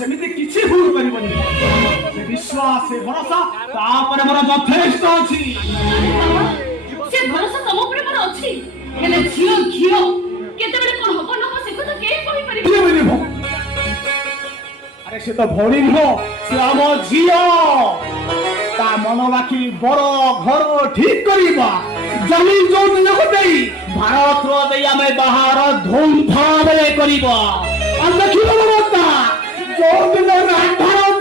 ସେମିତି କିଛି ଭୁଲ କରିବନି। ସେ ବିଶ୍ୱାସ ସେ ଭରସା ତା ଉପରେ ମୋର ଯଥେଷ୍ଟ ଅଛି। ସେ ଭରସା ତମ ଉପରେ ମୋର ଅଛି, ହେଲେ ଝିଅ ଘିଅ କେତେବେଳେ କଣ ହବ ନ ହବ ସେ କଥା କେହି କହିପାରିବେ। ଆରେ ସେ ତ ଭଉଣୀ ନୁହଁ, ସେ ଆମ ଝିଅ। ତା ମନ ବାକି ବଡ ଘର ଠିକ କରିବା, ଜମି ଯୌତୁକ ଦେଇ ଭାରତ ଦେଇ ଆମେ ବାହାର ଧୁମଧାମରେ କରିବା। ଆଉ ଦେଖିବ ଯୋଉଦିନ